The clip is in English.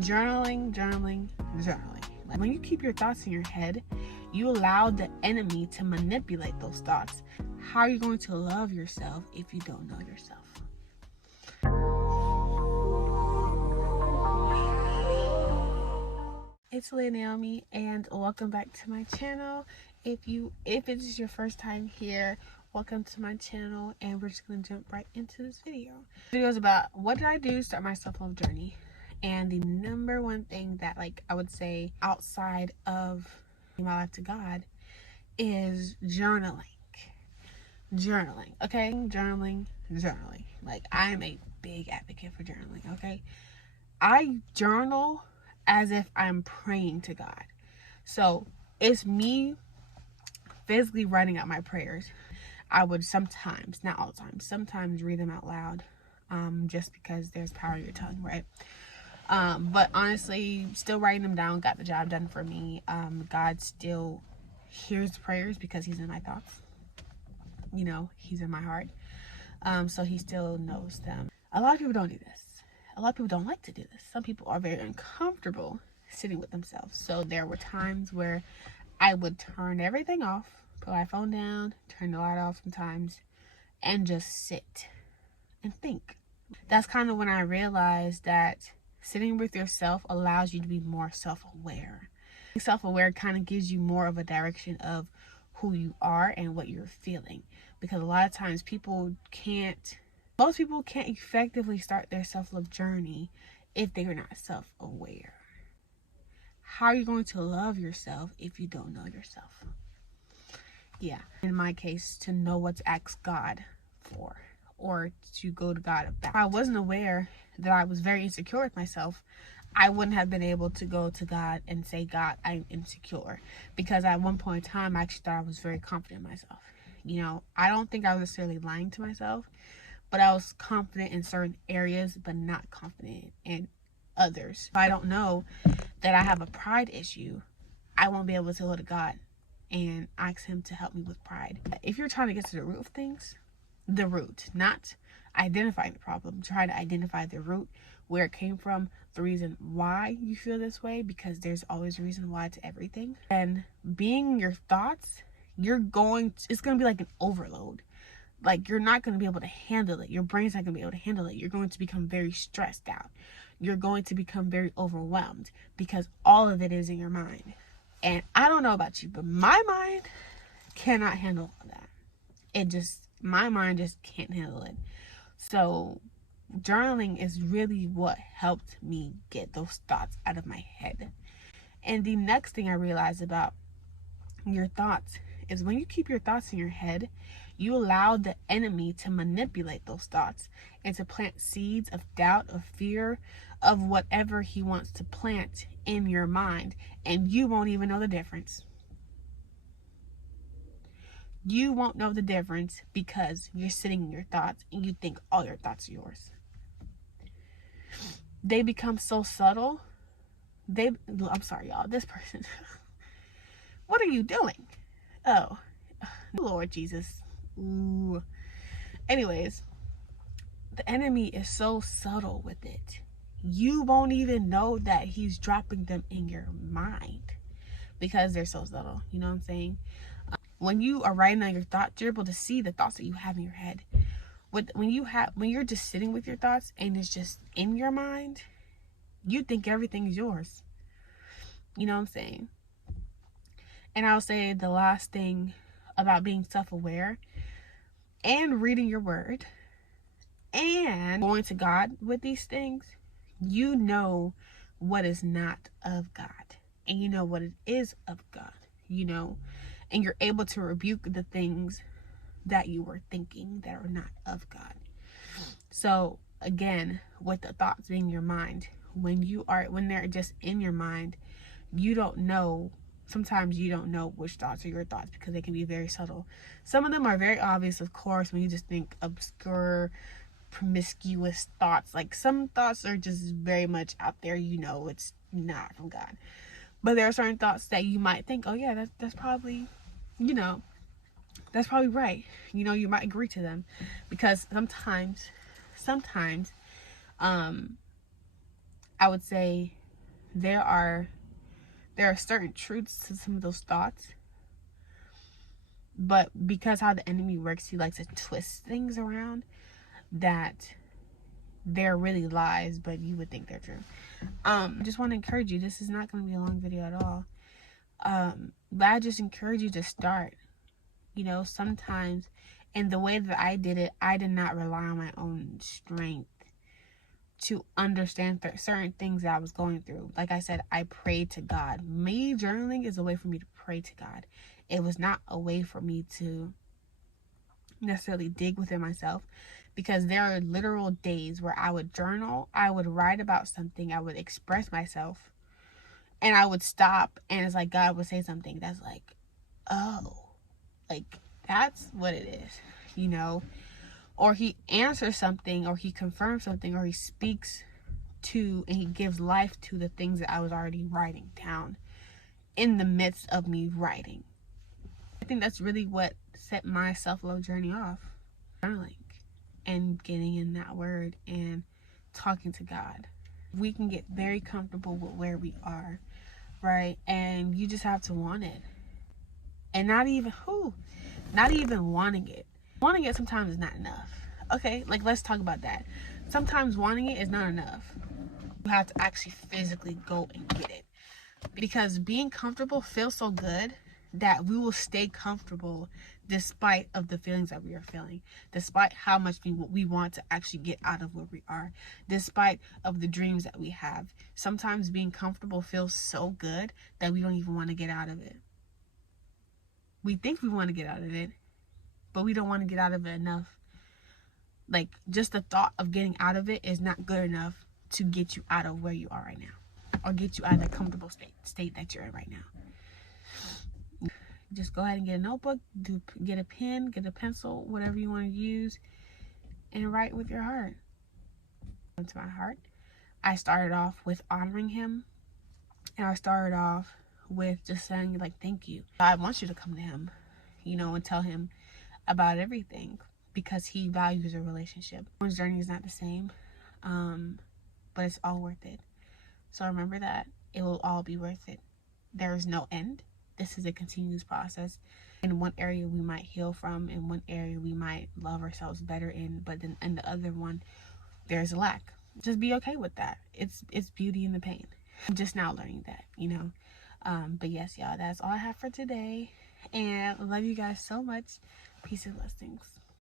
Journaling. Like, when you keep your thoughts in your head, you allow the enemy to manipulate those thoughts. How are you going to love yourself if you don't know yourself? It's Alia Naomi, and welcome back to my channel. If it is your first time here, welcome to my channel, and we're just gonna jump right into this video. This video is about what did I do to start my self-love journey. And the number one thing that, like, I would say outside of my life to God is journaling. Okay? Journaling. Like, I am a big advocate for journaling, okay? I journal as if I'm praying to God. So it's me physically writing out my prayers. I would sometimes, not all the time, sometimes read them out loud, just because there's power in your tongue, right? But honestly, still writing them down got the job done for me. God still hears prayers because he's in my thoughts. You know, he's in my heart. So he still knows them. A lot of people don't do this. A lot of people don't like to do this. Some people are very uncomfortable sitting with themselves. So there were times where I would turn everything off, put my phone down, turn the light off sometimes, and just sit and think. That's kind of when I realized that sitting with yourself allows you to be more self-aware. Self-aware kind of gives you more of a direction of who you are and what you're feeling. Because a lot of times most people can't effectively start their self-love journey if they are not self-aware. How are you going to love yourself if you don't know yourself? Yeah, in my case, to know what to ask God for, or to go to God about. If I wasn't aware that I was very insecure with myself, I wouldn't have been able to go to God and say, God, I'm insecure. Because at one point in time, I actually thought I was very confident in myself. You know, I don't think I was necessarily lying to myself, but I was confident in certain areas, but not confident in others. If I don't know that I have a pride issue, I won't be able to go to God and ask him to help me with pride. If you're trying to get to the root of things, the root, not identifying the problem, try to identify the root, where it came from, the reason why you feel this way, because there's always a reason why to everything. And being your thoughts, it's going to be like an overload. Like, you're not going to be able to handle it. Your brain's not going to be able to handle it. You're going to become very stressed out. You're going to become very overwhelmed because all of it is in your mind. And I don't know about you, but my mind cannot handle all that. My mind just can't handle it. So journaling is really what helped me get those thoughts out of my head. And the next thing I realized about your thoughts is when you keep your thoughts in your head, you allow the enemy to manipulate those thoughts and to plant seeds of doubt, of fear, of whatever he wants to plant in your mind, and you won't even know the difference. You won't know the difference because you're sitting in your thoughts and you think all your thoughts are yours. They become so subtle. I'm sorry, y'all. This person. What are you doing? Oh, Lord Jesus. Ooh. Anyways, the enemy is so subtle with it. You won't even know that he's dropping them in your mind because they're so subtle. You know what I'm saying? When you are writing down your thoughts, you're able to see the thoughts that you have in your head. When you're just sitting with your thoughts and it's just in your mind, you think everything is yours. You know what I'm saying? And I'll say the last thing about being self-aware and reading your word and going to God with these things, you know what is not of God and you know what it is of God, you know, and you're able to rebuke the things that you were thinking that are not of God. So again, with the thoughts being your mind, when they're just in your mind, sometimes you don't know which thoughts are your thoughts because they can be very subtle. Some of them are very obvious, of course, when you just think obscure, promiscuous thoughts. Like, some thoughts are just very much out there, you know, it's not from God. But there are certain thoughts that you might think, oh yeah, that's probably, you know, that's probably right. You know, you might agree to them because sometimes, I would say there are certain truths to some of those thoughts, but because how the enemy works, he likes to twist things around that they're really lies, but you would think they're true. I just want to encourage you. This is not going to be a long video at all. But I just encourage you to start. You know, sometimes in the way that I did it, I did not rely on my own strength to understand certain things that I was going through. Like I said, I prayed to God. Me journaling is a way for me to pray to God. It was not a way for me to necessarily dig within myself, because there are literal days where I would journal, I would write about something, I would express myself, and I would stop, and it's like God would say something that's like, oh, like that's what it is, you know, or he answers something, or he confirms something, or he speaks to and he gives life to the things that I was already writing down in the midst of me writing. I think that's really what set my self-love journey off. Journaling and getting in that word and talking to God. We can get very comfortable with where we are, right? And you just have to want it. And not even wanting it. Wanting it sometimes is not enough. Okay, like let's talk about that. Sometimes wanting it is not enough. You have to actually physically go and get it. Because being comfortable feels so good that we will stay comfortable despite of the feelings that we are feeling, despite how much we want to actually get out of where we are, despite of the dreams that we have. Sometimes being comfortable feels so good that we don't even want to get out of it. We think we want to get out of it, but we don't want to get out of it enough. Like, just the thought of getting out of it is not good enough to get you out of where you are right now, or get you out of the comfortable state that you're in right now. Just go ahead and get a notebook, get a pen, get a pencil, whatever you want to use, and write with your heart. Into my heart, I started off with honoring him, and I started off with just saying, like, thank you. I want you to come to him, you know, and tell him about everything, because he values a relationship. One's journey is not the same, but it's all worth it. So remember that it will all be worth it. There is no end. This is a continuous process. In one area we might heal from, in one area we might love ourselves better in, but then in the other one there's a lack. Just be okay with that. It's beauty in the pain. I'm just now learning that, you know. But yes, y'all, that's all I have for today, and I love you guys so much. Peace and blessings.